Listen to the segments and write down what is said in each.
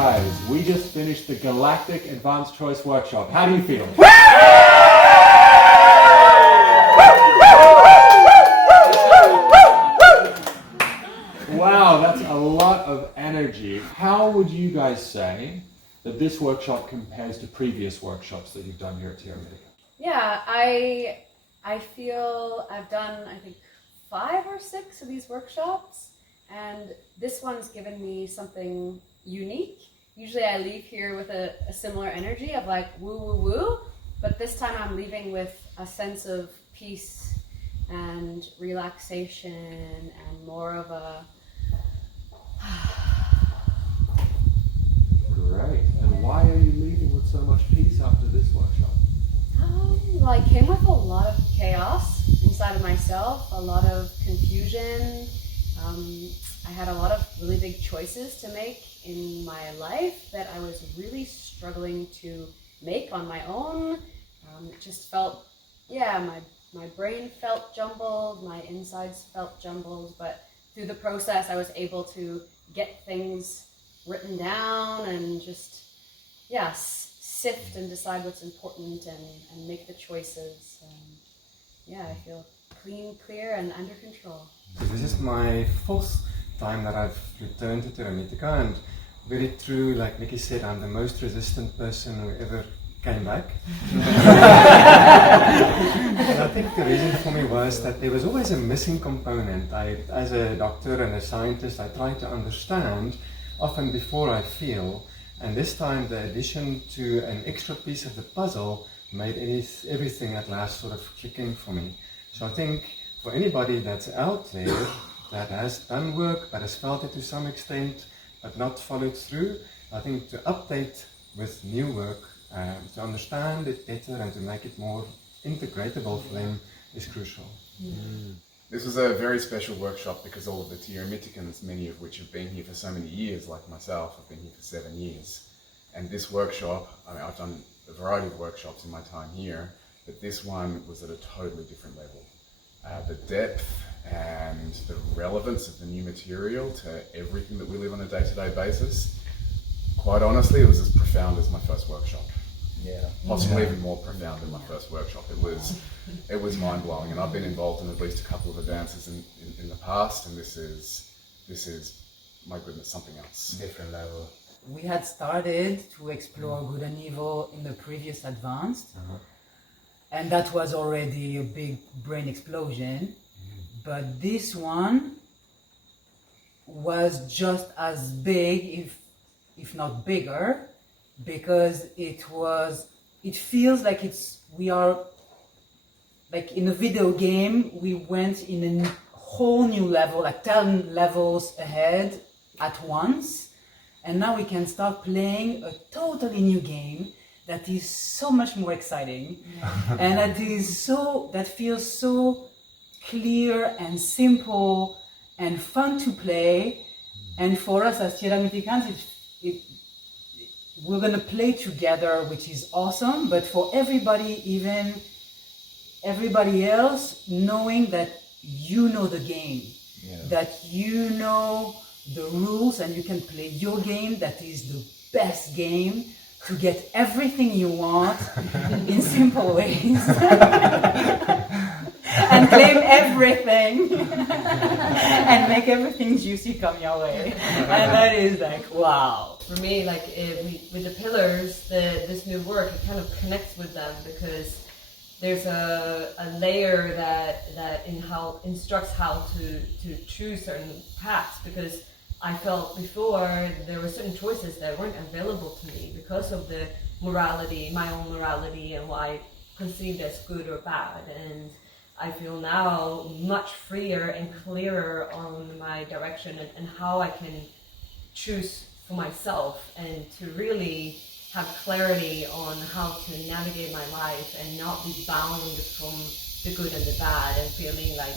guys, we just finished the Galactic Advanced Choice Workshop. How do you feel? Wow, that's a lot of energy. How would you guys say that this workshop compares to previous workshops that you've done here at TierraMitica? Yeah, I feel I've done, I think, 5 or 6 of these workshops, and this one's given me something unique. Usually I leave here with a similar energy of like woo woo woo, but this time I'm leaving with a sense of peace and relaxation and more of a Great. And why are you leaving with so much peace after this workshop? well, I came with a lot of chaos inside of myself, a lot of confusion. I had a lot of really big choices to make in my life that I was really struggling to make on my own. It just felt, my brain felt jumbled, my insides felt jumbled, but through the process I was able to get things written down and just, sift and decide what's important and make the choices. I feel clean, clear, and under control. So this is my 4th time that I've returned to TierraMitica, and very true, like Nikki said, I'm the most resistant person who ever came back. And I think the reason for me was that there was always a missing component. As a doctor and a scientist, I try to understand often before I feel, and this time the addition to an extra piece of the puzzle made everything at last sort of clicking for me. So I think for anybody that's out there that has done work but has felt it to some extent but not followed through, I think to update with new work, to understand it better and to make it more integratable for them is crucial. This was a very special workshop because all of the TierraMiticans, many of which have been here for so many years, like myself, I've been here for 7 years. And this workshop, I've done a variety of workshops in my time here, but this one was at a totally different level. The depth and the relevance of the new material to everything that we live on a day-to-day basis, quite honestly, it was as profound as my first workshop. Possibly even more profound than my first workshop. It was mind-blowing, and I've been involved in at least a couple of the dances in the past, and this is my goodness, something else. Different level. We had started to explore good and evil in the previous advanced, and that was already a big brain explosion. But this one was just as big, if not bigger, because it feels like we are like in a video game. We went in a whole new level, like 10 levels ahead at once, and now we can start playing a totally new game that is so much more exciting and that feels so clear and simple and fun to play. And for us as TierraMiticans, we're gonna play together, which is awesome, but for everybody, even everybody else, knowing that you know the game, that you know the rules and you can play your game, that is the best game to get everything you want in simple ways and claim everything and make everything juicy come your way. And that is like, wow. For me, like with the pillars, this new work, it kind of connects with them because there's a layer that instructs how to choose certain paths, because I felt before there were certain choices that weren't available to me because of the morality, my own morality, and what I conceived as good or bad. And I feel now much freer and clearer on my direction and how I can choose for myself, and to really have clarity on how to navigate my life and not be bound from the good and the bad and feeling like,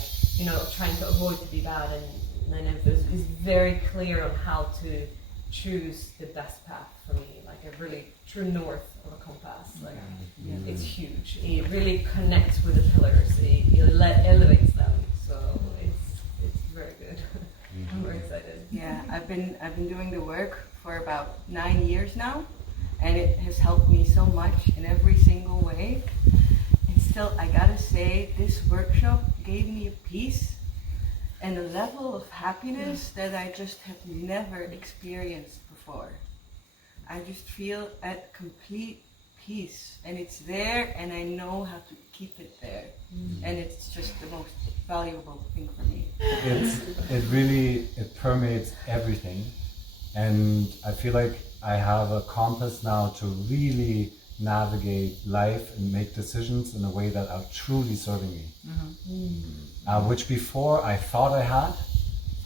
trying to avoid to be bad. And then it's very clear on how to choose the best path for me, like a really true north of a compass. Like it's huge. It really connects with the pillars. It elevates them. So it's very good. I'm very excited. Yeah, I've been doing the work for for about 9 years now, and it has helped me so much in every single way. And still, I gotta say, this workshop gave me a peace and a level of happiness that I just have never experienced before. I just feel at complete peace, and it's there, and I know how to keep it there, and it's just the most valuable thing for me. It permeates everything, and I feel like I have a compass now to really navigate life and make decisions in a way that are truly serving me. Which before I thought I had,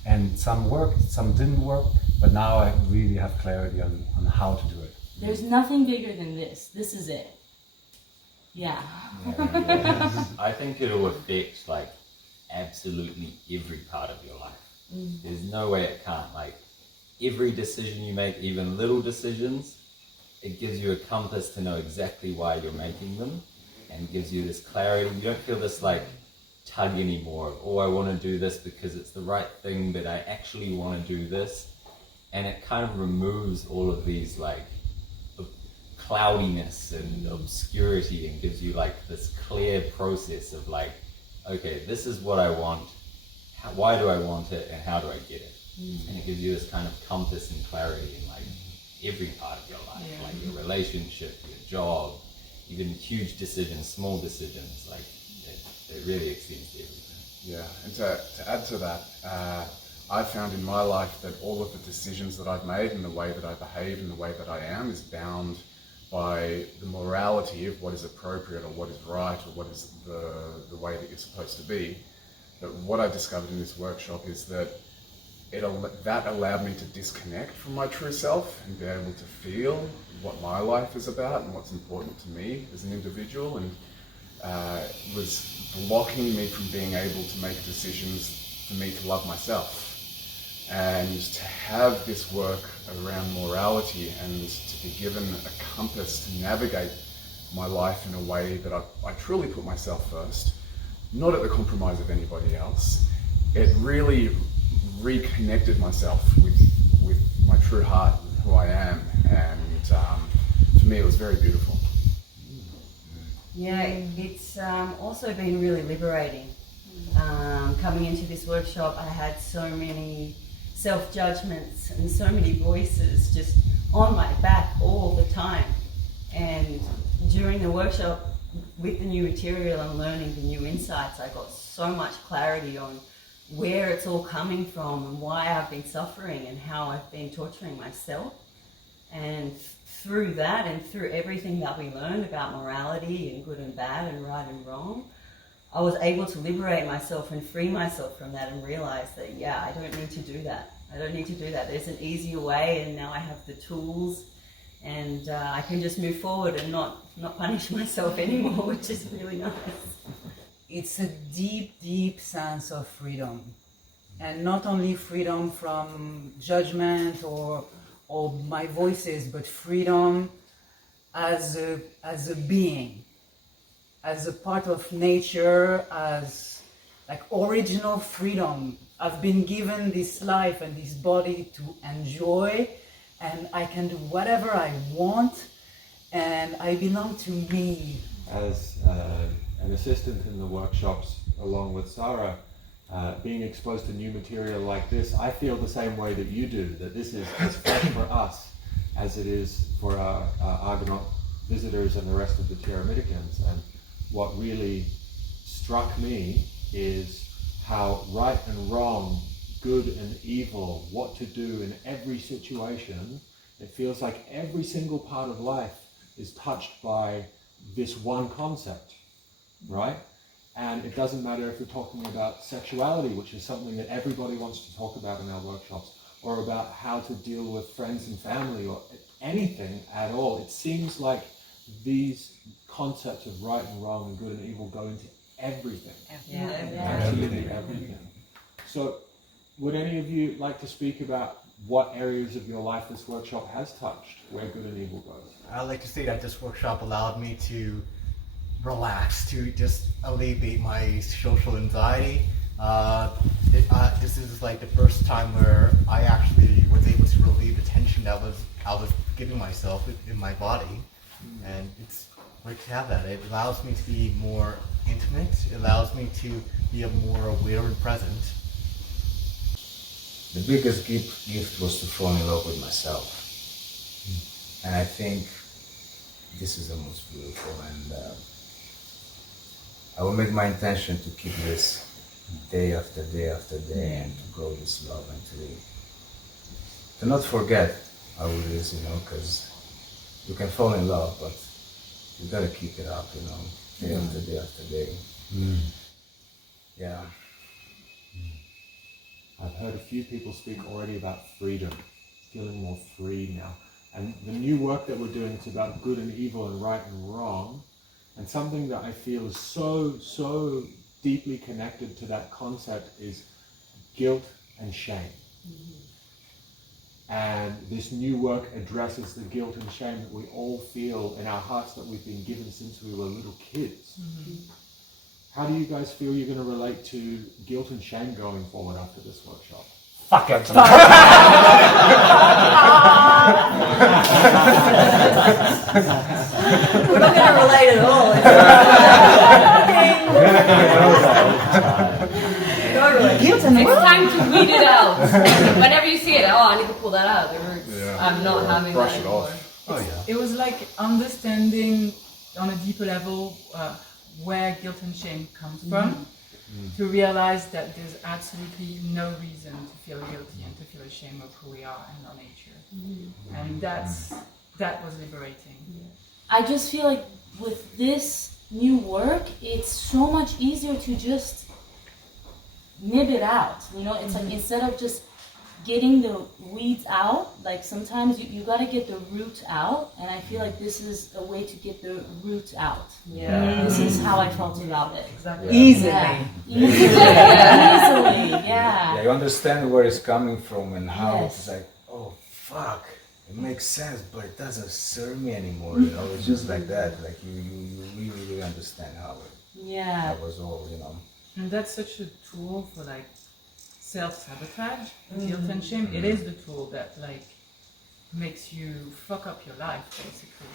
and some worked, some didn't work, but now I really have clarity on how to do it. There's nothing bigger than this. This is it. Yeah. I think it'll affect like absolutely every part of your life. There's no way it can't. Like every decision you make, even little decisions, it gives you a compass to know exactly why you're making them, and gives you this clarity. You don't feel this like tug anymore of, oh, I want to do this because it's the right thing, but I actually want to do this. And it kind of removes all of these like cloudiness and obscurity, and gives you like this clear process of like, okay, this is what I want, why do I want it, and how do I get it? And it gives you this kind of compass and clarity in like every part of your life, like your relationship, your job, even huge decisions, small decisions, like it really extends to everything. Yeah, and to add to that, I found in my life that all of the decisions that I've made and the way that I behave and the way that I am is bound by the morality of what is appropriate or what is right or what is the way that you're supposed to be. But what I discovered in this workshop is that that allowed me to disconnect from my true self and be able to feel what my life is about and what's important to me as an individual, and was blocking me from being able to make decisions for me to love myself. And to have this work around morality and to be given a compass to navigate my life in a way that I truly put myself first, not at the compromise of anybody else, it really reconnected myself with my true heart and who I am, and for me it was very beautiful. Yeah, it's also been really liberating. Coming into this workshop, I had so many self-judgments and so many voices just on my back all the time. And during the workshop, with the new material and learning the new insights, I got so much clarity on where it's all coming from and why I've been suffering and how I've been torturing myself. And through that and through everything that we learned about morality and good and bad and right and wrong, I was able to liberate myself and free myself from that and realize that, yeah, I don't need to do that. I don't need to do that. There's an easier way, and now I have the tools, and I can just move forward and not punish myself anymore, which is really nice. It's a deep, deep sense of freedom. And not only freedom from judgment or my voices, but freedom as a being, as a part of nature, as like original freedom. I've been given this life and this body to enjoy, and I can do whatever I want, and I belong to me. As an assistant in the workshops along with Sarah, being exposed to new material like this, I feel the same way that you do, that this is as fresh for us as it is for our Argonaut visitors and the rest of the TierraMiticans. And what really struck me is how right and wrong, good and evil, what to do in every situation, it feels like every single part of life is touched by this one concept, right? And it doesn't matter if we're talking about sexuality, which is something that everybody wants to talk about in our workshops, or about how to deal with friends and family, or anything at all. It seems like these concepts of right and wrong and good and evil go into everything. Absolutely everything. So, would any of you like to speak about what areas of your life this workshop has touched, where good and evil goes? I'd like to say that this workshop allowed me to relax, to just alleviate my social anxiety. This is like the first time where I actually was able to relieve the tension that I was giving myself in my body, and it's great to have that. It allows me to be more intimate. It allows me to be more aware and present. The biggest gift was to fall in love with myself, and I think this is the most beautiful. And I will make my intention to keep this day after day after day, and to grow this love, and to not forget how it is, because you can fall in love, but you gotta keep it up, day after day after day. Yeah. I've heard a few people speak already about freedom, feeling more free now. And the new work that we're doing, it's about good and evil and right and wrong. And something that I feel is so deeply connected to that concept is guilt and shame. And this new work addresses the guilt and shame that we all feel in our hearts that we've been given since we were little kids. How do you guys feel you're going to relate to guilt and shame going forward after this workshop? Fuck it. We're not going to relate at all. It's time to weed it out. Whenever you see it, I need to pull that out. I'm not having brush that it anymore. off. It was like understanding on a deeper level where guilt and shame comes from, to realize that there's absolutely no reason to feel guilty and to feel ashamed of who we are and our nature. And that was liberating. I just feel like with this new work, it's so much easier to just nib it out. It's like instead of just getting the weeds out, like sometimes you gotta get the root out, and I feel like this is a way to get the root out. Yeah. This is how I felt about it. Exactly. Easily. Easily, yeah. You understand where it's coming from and how Yes. it's like, oh fuck, it makes sense, but it doesn't serve me anymore. It's just like that. Like you really understand how that was all. And that's such a tool for like self-sabotage, guilt and shame. It is the tool that like makes you fuck up your life basically.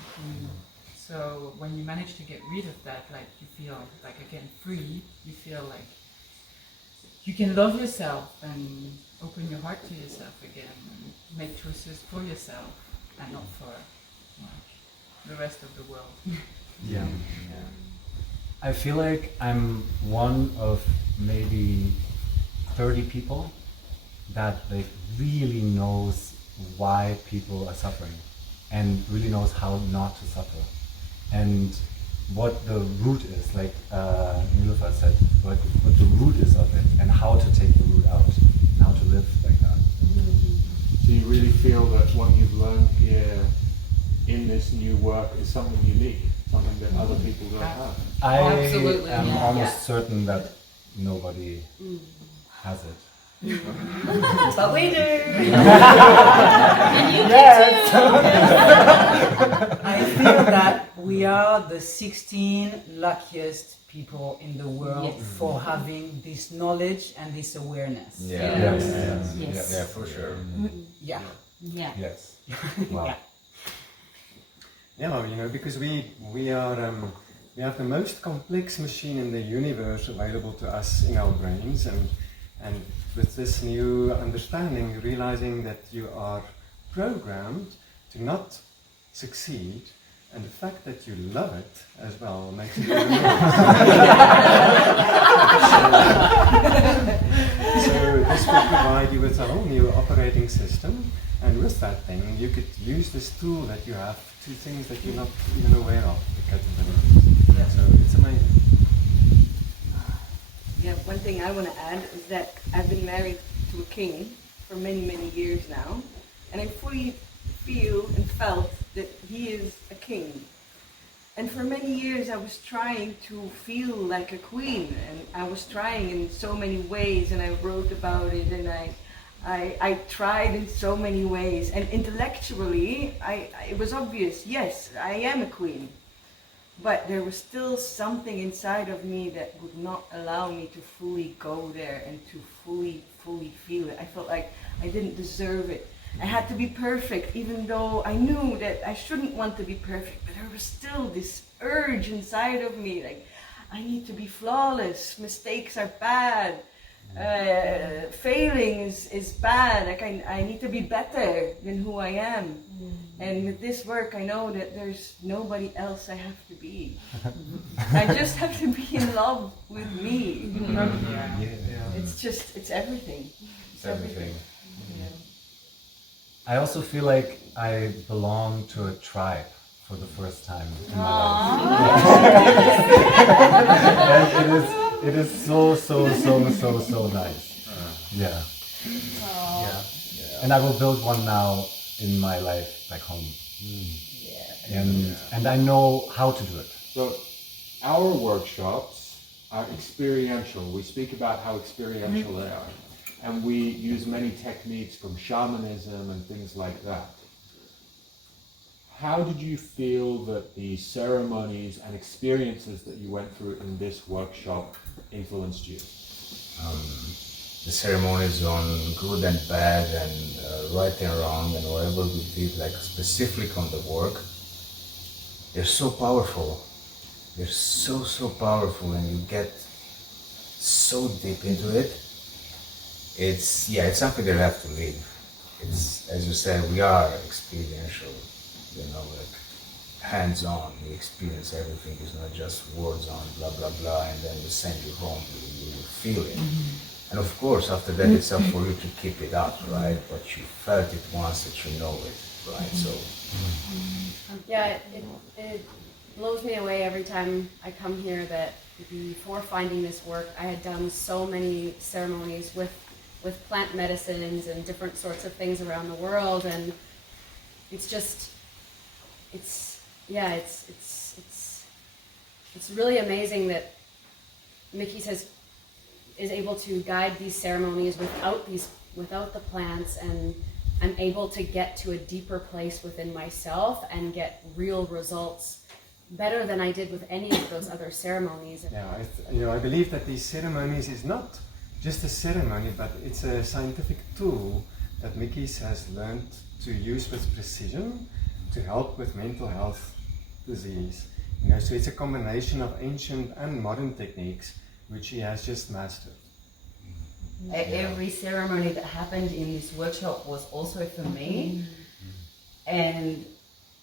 So when you manage to get rid of that, like you feel like again free, you feel like you can love yourself and open your heart to yourself again and make choices for yourself and not for like the rest of the world. Yeah. I feel like I'm one of maybe 30 people that like really knows why people are suffering and really knows how not to suffer and what the root is, like Nilufer said, what the root is of it and how to take the root out and how to live like that. So you really feel that what you've learned here in this new work is something unique, something that other people don't have? I Absolutely, am yeah. almost certain that nobody has it. But we do. And you can too. I feel that we are the 16 luckiest people in the world for having this knowledge and this awareness. Yeah, for sure. Yeah. Yeah. Yes. Wow. Yeah, because we are we have the most complex machine in the universe available to us in our brains, and with this new understanding, realizing that you are programmed to not succeed, and the fact that you love it as well makes it even worse. So this will provide you with a whole new operating system, and with that thing you could use this tool that you have to things that you're not even aware of, the capabilities. So it's amazing. Yeah, one thing I want to add is that I've been married to a king for many, many years now, and I fully feel and felt that he is a king. And for many years I was trying to feel like a queen, and I was trying in so many ways, and I wrote about it, and I tried in so many ways, and intellectually it was obvious, yes, I am a queen. But there was still something inside of me that would not allow me to fully go there and to fully feel it. I felt like I didn't deserve it. I had to be perfect, even though I knew that I shouldn't want to be perfect, but there was still this urge inside of me, like, I need to be flawless, mistakes are bad, failing is bad, like I need to be better than who I am. And with this work, I know that there's nobody else I have to be. I just have to be in love with me. It's everything. It's everything. I also feel like I belong to a tribe for the first time in my life. And it is so nice. Yeah. And I will build one now in my life back home. And I know how to do it. So our workshops are experiential. We speak about how experiential they are. And we use many techniques from shamanism and things like that. How did you feel that the ceremonies and experiences that you went through in this workshop influenced you? The ceremonies on good and bad and right and wrong and whatever we did, like specifically on the work, they're so powerful. They're so powerful, and you get so deep into it. It's something that you have to live. It's, as you said, we are experiential, like hands-on. We experience everything. It's not just words on blah blah blah, and then we send you home. You feel it. And of course, after that, it's up for you to keep it up, right? But you felt it once that you know it, right? So. Yeah, it blows me away every time I come here that before finding this work, I had done so many ceremonies with plant medicines and different sorts of things around the world, and it's really amazing that Mikis is able to guide these ceremonies without the plants, and I'm able to get to a deeper place within myself and get real results better than I did with any of those other ceremonies. Yeah, I believe that these ceremonies is not just a ceremony, but it's a scientific tool that Mikis has learned to use with precision to help with mental health disease. So it's a combination of ancient and modern techniques which he has just mastered. Every ceremony that happened in this workshop was also for me. And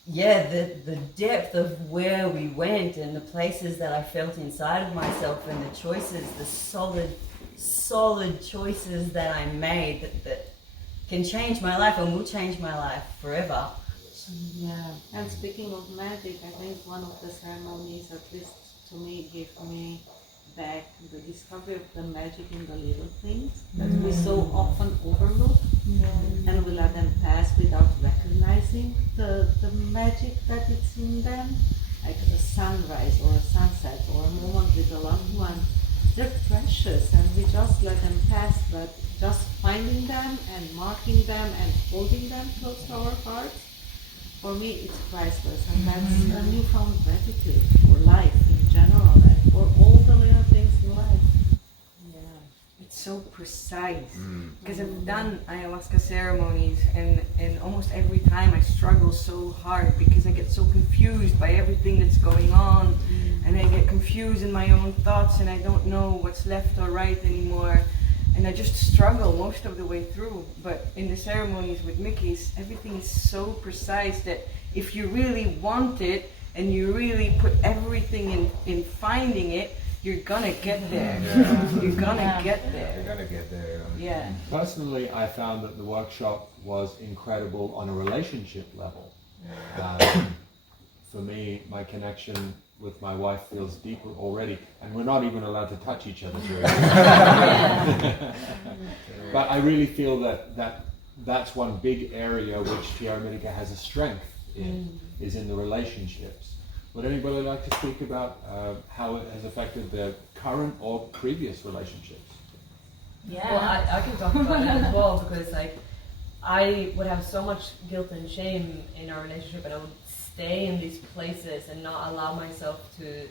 the depth of where we went and the places that I felt inside of myself and the choices, the solid choices that I made that can change my life and will change my life forever. Yeah, and speaking of magic, I think one of the ceremonies, at least to me, gave me back the discovery of the magic in the little things that we so often overlook, and we let them pass without recognizing the magic that it's in them, like a sunrise or a sunset or a moment with a loved one. They're precious and we just let them pass, but just finding them and marking them and holding them close to our hearts, for me it's priceless, and that's a newfound gratitude for life in general and for all the little things in life. It's so precise, because I've done ayahuasca ceremonies, and almost every time I struggle so hard because I get so confused by everything that's going on, and I get confused in my own thoughts, and I don't know what's left or right anymore, and I just struggle most of the way through. But in the ceremonies with Mikis, everything is so precise that if you really want it and you really put everything in finding it, you're gonna get there. You're gonna get there. You're gonna get there. Yeah. Personally, I found that the workshop was incredible on a relationship level. For me, my connection with my wife feels deeper already, and we're not even allowed to touch each other during it. But I really feel that's one big area which TierraMitica has a strength in, is in the relationships. Would anybody like to speak about how it has affected their current or previous relationships? Yeah, well, I can talk about that as well, because I would have so much guilt and shame in our relationship, and I would stay in these places and not allow myself to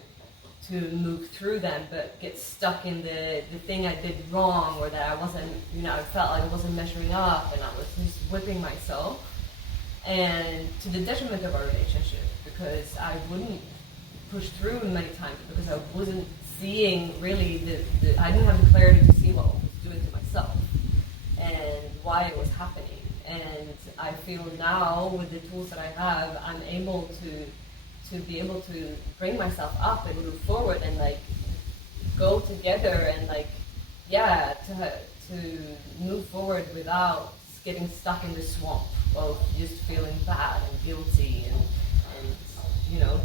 to move through them, but get stuck in the thing I did wrong, or that I wasn't, I felt like I wasn't measuring up, and I was just whipping myself, and to the detriment of our relationship, because I wouldn't push through many times because I wasn't seeing really I didn't have the clarity to see what I was doing to myself and why it was happening. And I feel now with the tools that I have, I'm able to be able to bring myself up and move forward and like go together and like, yeah, to move forward without getting stuck in the swamp of just feeling bad and guilty and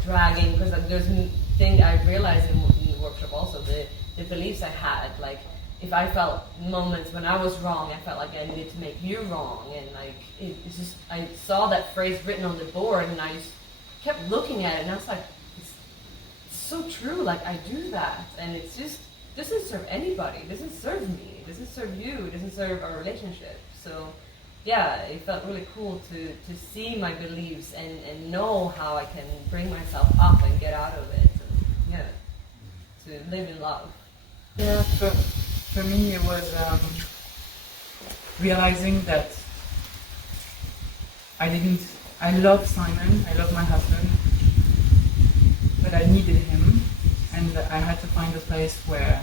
dragging, because there's a thing I realized in the workshop also, the beliefs I had, like if I felt moments when I was wrong, I felt like I needed to make you wrong, and like it's just, I saw that phrase written on the board and I just kept looking at it and I was like, it's so true, like I do that, and it's just doesn't serve anybody, it doesn't serve me, it doesn't serve you, it doesn't serve our relationship. So yeah, it felt really cool to see my beliefs and know how I can bring myself up and get out of it, and, to live in love. Yeah, for me it was realizing that I love Simon, I love my husband, but I needed him, and I had to find a place where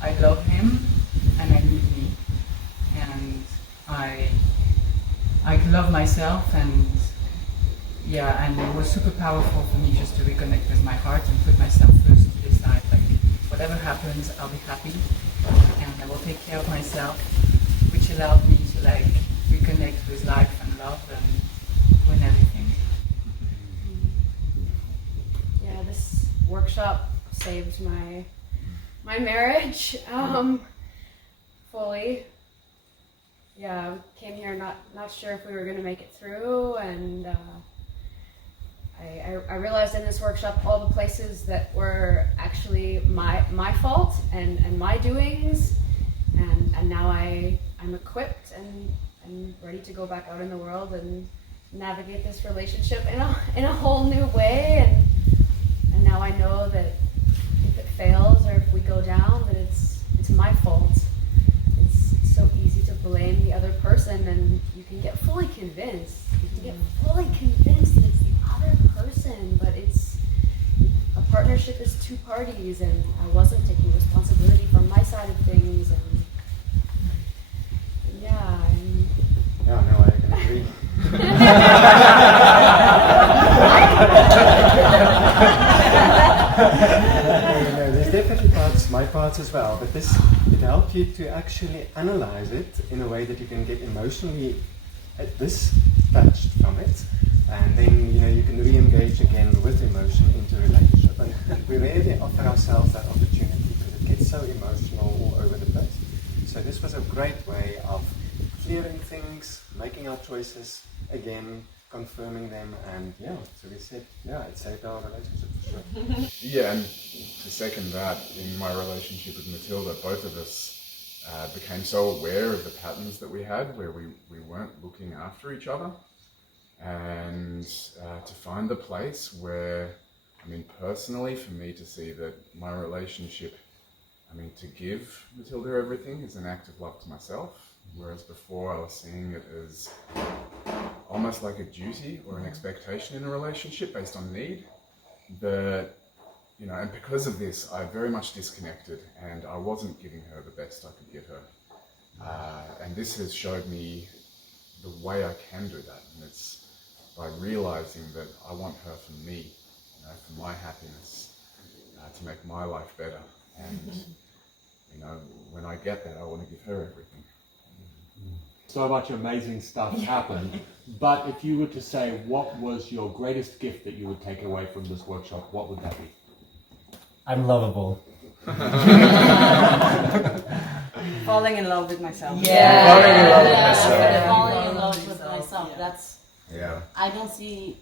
I love him and I need me, and I love myself, and yeah, and it was super powerful for me just to reconnect with my heart and put myself first, to decide like whatever happens, I'll be happy and I will take care of myself, which allowed me to like reconnect with life and love and win everything. Yeah, this workshop saved my marriage fully. Yeah, came here not sure if we were going to make it through, and I realized in this workshop all the places that were actually my fault and my doings, and now I'm equipped and ready to go back out in the world and navigate this relationship in a whole new way, and now I know that if it fails or if we go down, that it's my fault. It's so easy to blame the other person, and you can get fully convinced. You can get fully convinced that it's the other person, but a partnership is two parties, and I wasn't taking responsibility from my side of things, and yeah. Yeah, no, I can agree. There's definitely my parts as well, but it helped you to actually analyze it in a way that you can get emotionally detached from it, and then you can re-engage again with emotion into relationship. And we rarely offer ourselves that opportunity because it gets so emotional all over the place. So this was a great way of clearing things, making our choices again, confirming them, and so we said, it saved our relationship for sure. Yeah, and to second that, in my relationship with Matilda, both of us became so aware of the patterns that we had where we weren't looking after each other, and to find the place where, personally for me to see that my relationship, to give Matilda everything is an act of love to myself, whereas before I was seeing it as almost like a duty or an expectation in a relationship based on need. But, and because of this, I very much disconnected, and I wasn't giving her the best I could give her. And this has showed me the way I can do that, and it's by realizing that I want her for me, for my happiness, to make my life better. And, when I get that, I want to give her everything. So much amazing stuff happened, but if you were to say what was your greatest gift that you would take away from this workshop, what would that be? I'm lovable. Falling in love with myself. Yeah. Falling in love with myself. Falling in love with myself. Yeah. That's. Yeah. I don't see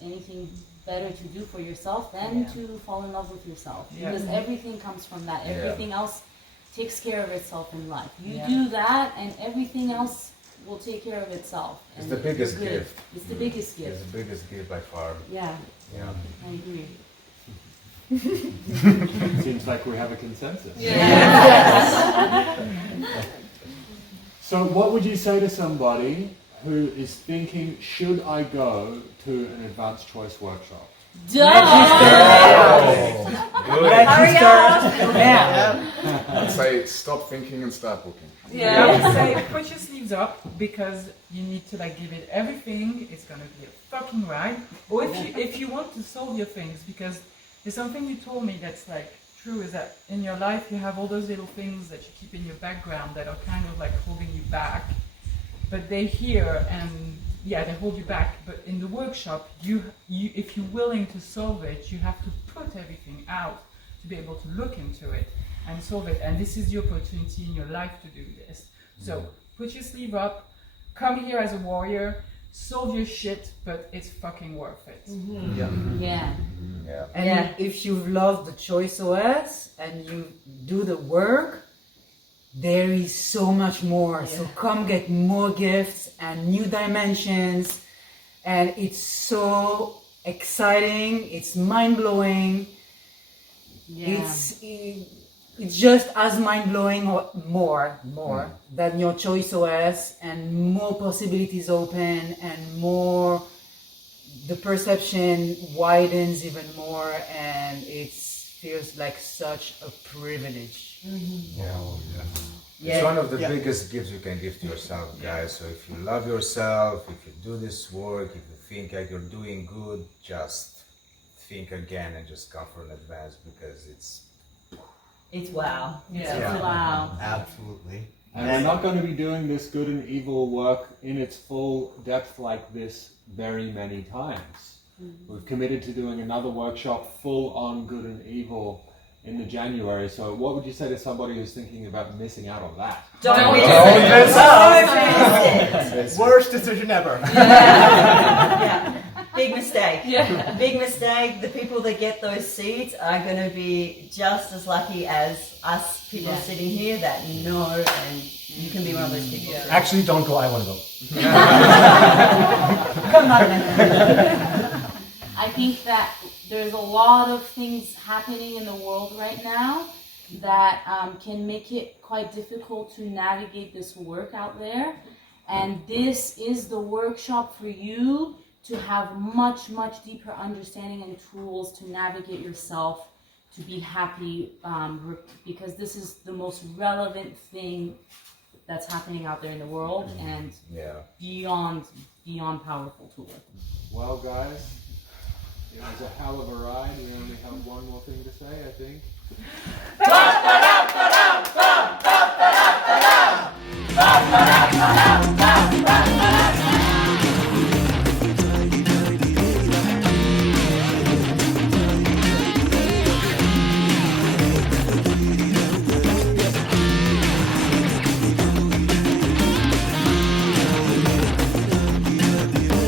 anything better to do for yourself than to fall in love with yourself, because everything comes from that. Everything else takes care of itself in life. You do that, and everything else will take care of itself. It's the biggest good. gift. It's the biggest gift. It's the biggest gift by far. Yeah. Yeah. I agree. Seems like we have a consensus. Yes. So what would you say to somebody who is thinking, should I go to an advanced choice workshop? Hurry up! Yeah. I'd say stop thinking and start booking. I would say put your sleeves up because you need to like give it everything. It's gonna be a fucking ride. Or if you want to solve your things, because there's something you told me that's like true, is that in your life you have all those little things that you keep in your background that are kind of like holding you back, but they're here and yeah, they hold you back. But in the workshop, you if you're willing to solve it, you have to put everything out to be able to look into it and solve it. And this is the opportunity in your life to do this. So put your sleeve up, come here as a warrior, solve your shit, but it's fucking worth it. Yeah. And if you've loved the Choice OS and you do the work, there is so much more. So come get more gifts and new dimensions. And it's so exciting. It's mind-blowing. It's just as mind-blowing or more than your Choice OS, and more possibilities open and more, the perception widens even more, and it feels like such a privilege. It's one of the biggest gifts you can give to yourself, guys. So if you love yourself, if you do this work, if you think like you're doing good, just think again and just come for an advance, because it's wow. It's wow. Absolutely. And we're not going to be doing this good and evil work in its full depth like this very many times. We've committed to doing another workshop full on good and evil in the January. So what would you say to somebody who's thinking about missing out on that? Don't miss it. Worst decision ever. Big mistake. Big mistake. The people that get those seats are going to be just as lucky as us people sitting here that know, and you can be one of those people. Actually, don't go. I want to go. Come on. I think that there's a lot of things happening in the world right now that can make it quite difficult to navigate this work out there. And this is the workshop for you to have much, much deeper understanding and tools to navigate yourself, to be happy, because this is the most relevant thing that's happening out there in the world, and beyond powerful tool. Well, guys, it was a hell of a ride. We only have one more thing to say, I think.